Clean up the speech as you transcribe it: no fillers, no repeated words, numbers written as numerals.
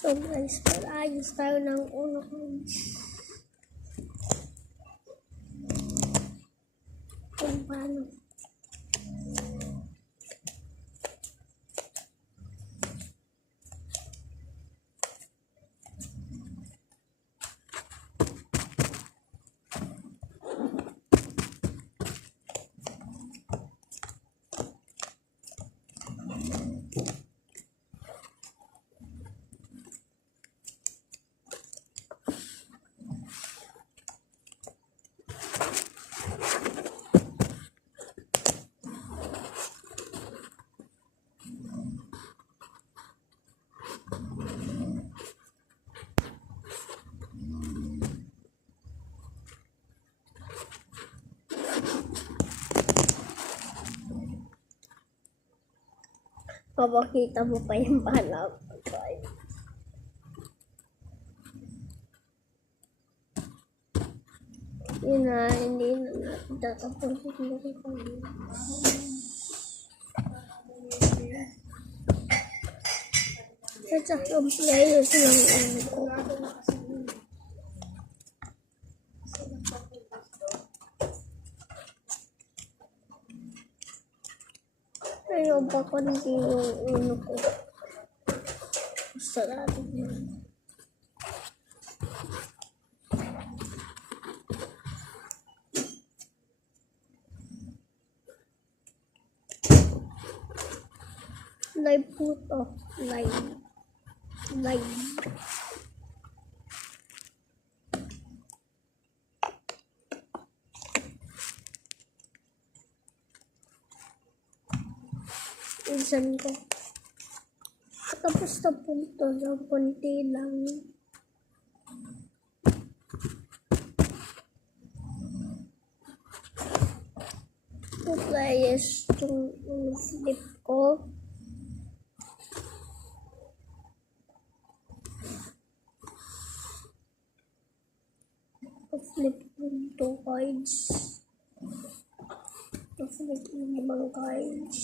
So guys, ayos tayo ng uno coins. Kung paano. Papakita mo pa yung balak. Yun na, hindi na natin tatapusin yung coins. At saka players lang ano ko. Ayaw ba kundi yung uno ko. Gusto natin yun. Live po to. Live. Isan ko. Tapos na po ito ng konti lang. Two players itong flip ko. Flip yung 2 cards. Flip yung 5 cards.